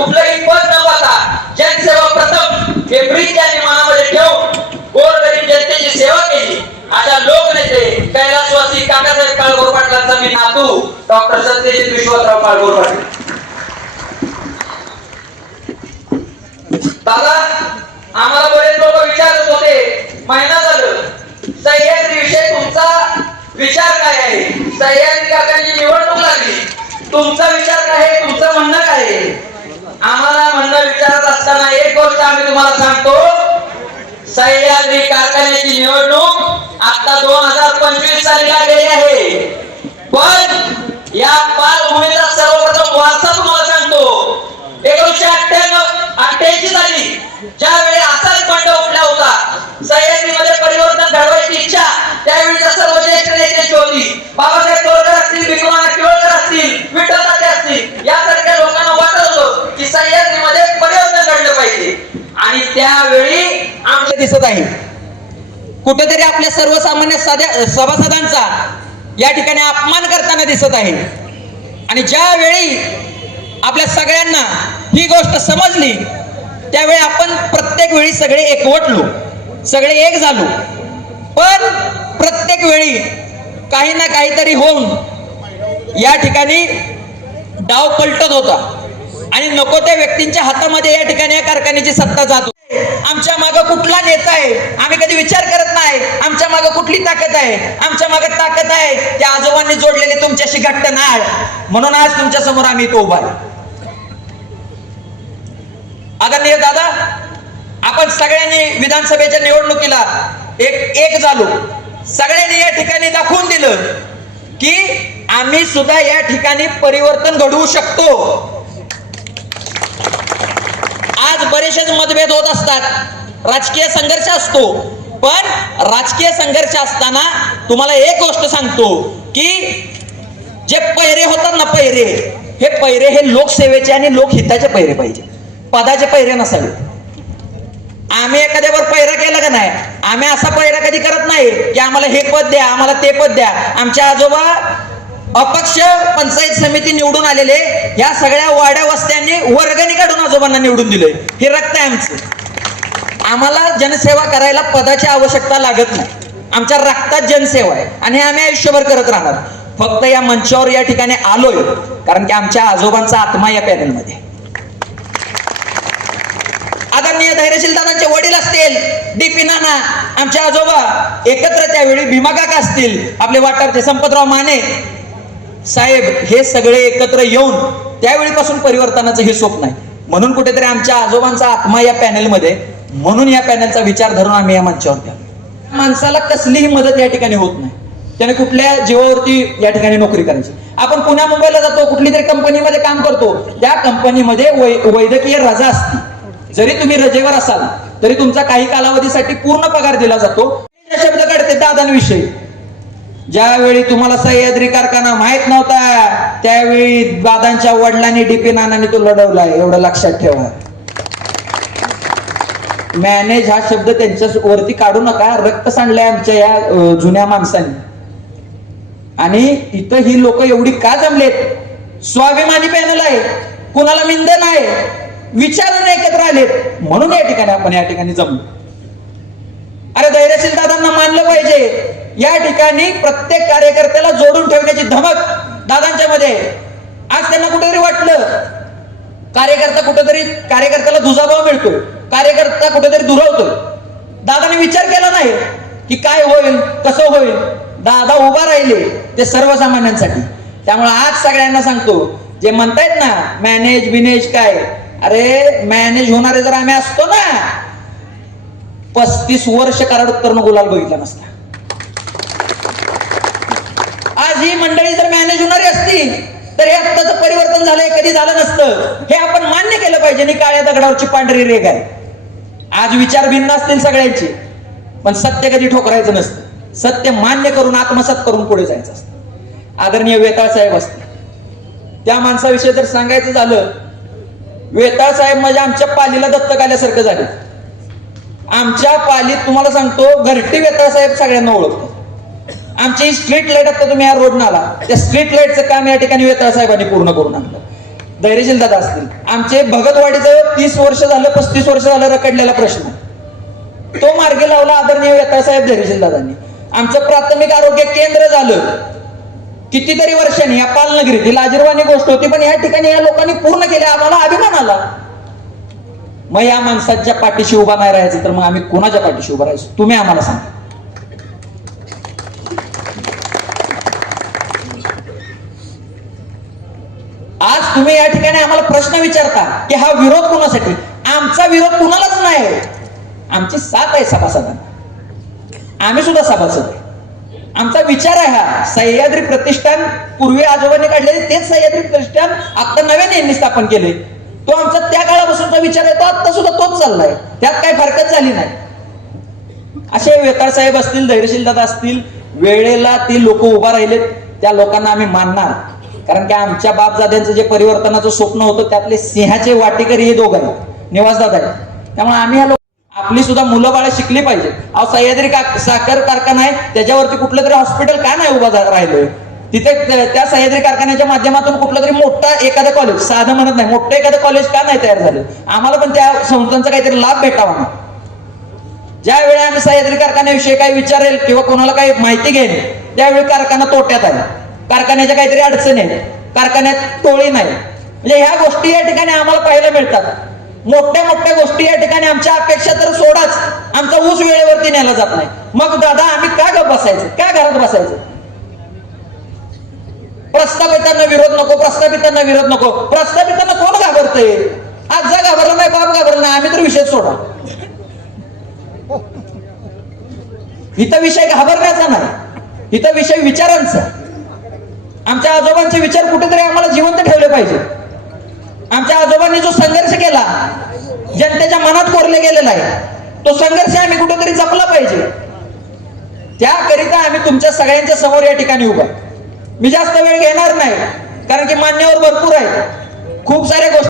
कुठलंही पद न पाहता जनसेवा प्रथम हे ब्रिज त्यांनी मनामध्ये ठेवून गोरगरीब जनतेची सेवा केली. अशा लोकनेते कैलासवासी काकासाहेब काळगोर पाटलांचा मी नातू डॉक्टर सत्यजित विश्वतराव काळगोर पाटील. दादा आम्हाला बरेच लोक विचारत होते. महिना झालं. सह्याद्री विषय तुमचा विचार काय आहे? सह्याद्री काकांची निवडणूक लागली. तुमचा विचार काय आहे? तुमचं म्हणणं काय आहे? आम्हाला म्हणणं विचारत असताना एक गोष्ट आम्ही तुम्हाला सांगतो. सह्याद्री कारखान्याची निवडणूक आता दोन हजार पंचवीस साली लागलेली आहे. पण या पालभूमीचा सर्वप्रथम वारसा तुम्हाला सांगतो. एकोणीशे अठ्ठ्याण्णव अठ्ठ्याऐंशी साली ज्या दिसत आहे. कुठेतरी आपल्या सर्वसामान्य साध्या सभासदांचा या ठिकाणी अपमान करताना दिसत आहे. आणि ज्यावेळी आपल्या सगळ्यांना ही गोष्ट समजली त्यावेळी आपण प्रत्येक वेळी सगळे एकवटलो सगळे एक झालो. पण प्रत्येक वेळी काही ना काहीतरी होऊन या ठिकाणी डाव पलटत होता. आणि नको त्या व्यक्तींच्या हातामध्ये या ठिकाणी या कारखान्याची सत्ता जात होती. आमच्या कुठला नेता आहे? आम्ही कधी विचार करत नाही. आमच्या मागं कुठली ताकद आहे? आमच्या मागं ताकद आहे. त्या आजोबांनी जोडलेले तुमच्याशी घट्ट नाळ म्हणून आज तुमच्यासमोर आम्ही इथं उभा आदरणीय दादा आपण सगळ्यांनी विधानसभेच्या निवडणुकीला एक एक झालो. सगळ्यांनी या ठिकाणी दाखवून दिलं की आम्ही सुद्धा या ठिकाणी परिवर्तन घडवू शकतो. आज बरेचसेच मतभेद होत असतात. राजकीय संघर्ष असतो. पण राजकीय संघर्ष असताना तुम्हाला एक गोष्ट सांगतो की जे पैरे होतात ना पैरे हे पैरे हे लोकसेवेचे आणि लोकहिताचे पैरे पाहिजे. पदाचे पैरे नसावे आम्ही एखाद्यावर पैरा केला का नाही? आम्ही असा पैरा कधी करत नाही की आम्हाला हे पद द्या आम्हाला ते पद द्या. आमच्या आजोबा अपक्ष पंचायत समिती निवडून आलेले या सगळ्या वाड्या वस्त्यांनी वर्गणी काढून आजोबांना निवडून दिले हे रक्त आहे आमचं. आम्हाला जनसेवा करायला पदाची आवश्यकता लागत नाही. आमच्या रक्तात जनसेवा आहे आणि हे आम्ही आयुष्यभर करत राहणार. फक्त या मंचावर या ठिकाणी आलोय कारण की आमच्या आजोबांचा आत्मा या पॅनलमध्ये. आदरणीय धैर्यशील दादांचे वडील असतील डीपी नाना आमचे आजोबा एकत्र त्यावेळी भीमा काका असतील आपले वाटारचे संपतराव माने साहेब हे सगळे एकत्र येऊन त्यावेळीपासून परिवर्तनाचं हे स्वप्न आहे. म्हणून कुठेतरी आमच्या आजोबांचा आत्मा या पॅनेलमध्ये म्हणून या पॅनलचा विचार धरून आम्ही या मंचावर त्या माणसाला कसलीही मदत या ठिकाणी होत नाही. त्याने कुठल्या जीवावरती या ठिकाणी नोकरी करायची. आपण पुण्या मुंबईला जातो कुठली तरी कंपनीमध्ये काम करतो त्या कंपनीमध्ये वैद्यकीय रजा असते. जरी तुम्ही रजेवर असाल तरी तुमचा काही कालावधीसाठी पूर्ण पगार दिला जातो. शब्द काढते दादांविषयी ज्यावेळी तुम्हाला सह्याद्री कारखाना माहीत नव्हता त्यावेळी दादांच्या वडिलांनी डीपी नानांनी तो लढवलाय एवढं लक्षात ठेवा. मॅनेज हा शब्द त्यांच्या वरती काढू नका. रक्त सांडलंय आमच्या या जुन्या माणसांनी. आणि इथं ही लोक एवढी का जमलेत? स्वाभिमानी पॅनल आहे. कुणाला मिंद नाही. विचाराने एकत्र आलेत. म्हणून या ठिकाणी आपण या ठिकाणी जमलो. अरे धैर्यशील दादांना मानलं पाहिजे. या ठिकाणी प्रत्येक कार्यकर्त्याला जोडून ठेवण्याची धमक दादांच्या मध्ये. आज त्यांना कुठेतरी वाटलं. कार्यकर्ता कुठेतरी कार्यकर्त्याला दुजाभाव मिळतो कार्यकर्ता कुठेतरी दुरावतो दादाने विचार केला नाही की काय होईल कसं होईल. दादा उभा राहिले ते सर्वसामान्यांसाठी. त्यामुळे आज सगळ्यांना सांगतो जे म्हणतायत ना मॅनेज बिनेज काय? अरे मॅनेज होणारे जर आम्ही असतो ना पस्तीस वर्ष कराड उत्तरनं गुलाल बघितला नसता. आज ही मंडळी जर मॅनेज होणारी असती तर हे आत्ताचं परिवर्तन झालंय कधी झालं नसतं. हे आपण मान्य केलं पाहिजे आणि काळ्या दगडावरची पांढरी रेग आहे. आज विचार भिन्न असतील सगळ्यांचे पण सत्य कधी ठोकरायचं नसतं. सत्य मान्य करून आत्मसात करून पुढे जायचं असतं. आदरणीय वेताळ साहेब असते त्या माणसाविषयी जर सांगायचं झालं वेताळ साहेब म्हणजे आमच्या पालीला दत्तक आल्यासारखं झाले. आमच्या पालीत तुम्हाला सांगतो घरटी वेताळ साहेब सगळ्यांना ओळखतो. आमची स्ट्रीट लाइट आता तुम्ही या रोडनाला आला. त्या स्ट्रीट लाईटचं काम या ठिकाणी वेताळ साहेबांनी पूर्ण करून आणलं. धैर्यशील दादा असतील. आमचे भगतवाडीचं तीस वर्ष झालं पस्तीस वर्ष झालं रखडलेला प्रश्न. तो मार्गी लावला आदरणीय व्यतासाहेब धैर्यशील दादांनी. आमचं प्राथमिक आरोग्य केंद्र झालं. कितीतरी वर्षांनी या पालनगरीत ही लाजीरवाणी गोष्ट होती पण या ठिकाणी या लोकांनी पूर्ण केले आम्हाला अभिमान आला. मग या माणसाच्या पाठीशी उभा नाही राहायचं तर मग आम्ही कोणाच्या पाठीशी उभा राहायचो? तुम्ही आम्हाला सांगा आज तुम्ही या ठिकाणी आम्हाला प्रश्न विचारता की हा विरोध कोणासाठी? आमचा विरोध कुणालाच नाही. आमची साथ आहे सभासदांना. आम्ही सुद्धा सभासद आहे. आमचा विचार आहे हा. सह्याद्री प्रतिष्ठान पूर्वी आजोबांनी काढलेले तेच सह्याद्री प्रतिष्ठान आता नव्याने यांनी स्थापन केले. तो आमचा त्या काळापासूनचा विचार आहे तो आता सुद्धा तोच चाललाय. त्यात काही फरकच झाली नाही. असे वेताळ साहेब असतील धैर्यशील दादा असतील वेळेला ती लोक उभा राहिलेत त्या लोकांना आम्ही मानणार. कारण की आमच्या बापजाद्यांचं जे परिवर्तनाचं स्वप्न होतं त्यातले सिंहाचे वाटेकरी हे दोघं आहेत. निवासदादा त्यामुळे आम्ही आपली सुद्धा मुलं बाळं शिकली पाहिजे अहो सह्याद्री का- साखर कारखाना आहे त्याच्यावरती कुठलं तरी हॉस्पिटल का नाही उभा राहिलोय? तिथे त्या सह्याद्री कारखान्याच्या माध्यमातून कुठलं तरी मोठा एखादं कॉलेज साधं म्हणत नाही मोठं एखादं कॉलेज का नाही तयार झालं? आम्हाला पण त्या संस्थांचा काहीतरी लाभ भेटावा ना ज्या वेळी आम्ही सह्याद्री कारखान्याविषयी काही विचारेल किंवा कोणाला काही माहिती घेईल त्यावेळी कारखाना तोट्यात आला. कारखान्याच्या काहीतरी अडचणी आहेत. कारखान्यात टोळी नाही. म्हणजे ह्या गोष्टी या ठिकाणी आम्हाला पाहायला मिळतात. मोठ्या मोठ्या गोष्टी या ठिकाणी आमच्या अपेक्षा तर सोडाच. आमचा ऊस वेळेवरती नेला जात नाही. मग दादा आम्ही का गप बसायचं? का घरात बसायचं? प्रस्थापितांना विरोध नको प्रस्थापितांना विरोध नको. प्रस्थापितांना कोण घाबरते आज जा घाबरला नाही बाप घाबरला नाही. आम्ही तर विषय सोडा. इथं विषय घाबरण्याचा नाही. इथं विषय विचारांचा. आमच्या आजोबांचे विचार कुठेतरी आम्हाला जिवंत ठेवले पाहिजे. आमच्या आजोबांनी जो संघर्ष केला जनतेच्या मनात कोरले गेलेला आहे तो संघर्ष आम्ही कुठेतरी जपला पाहिजे. त्याकरिता आम्ही तुमच्या सगळ्यांच्या समोर या ठिकाणी उभा मी जास्त वेळ घेणार नाही कारण की मान्यवर भरपूर आहेत. खूप साऱ्या गोष्टी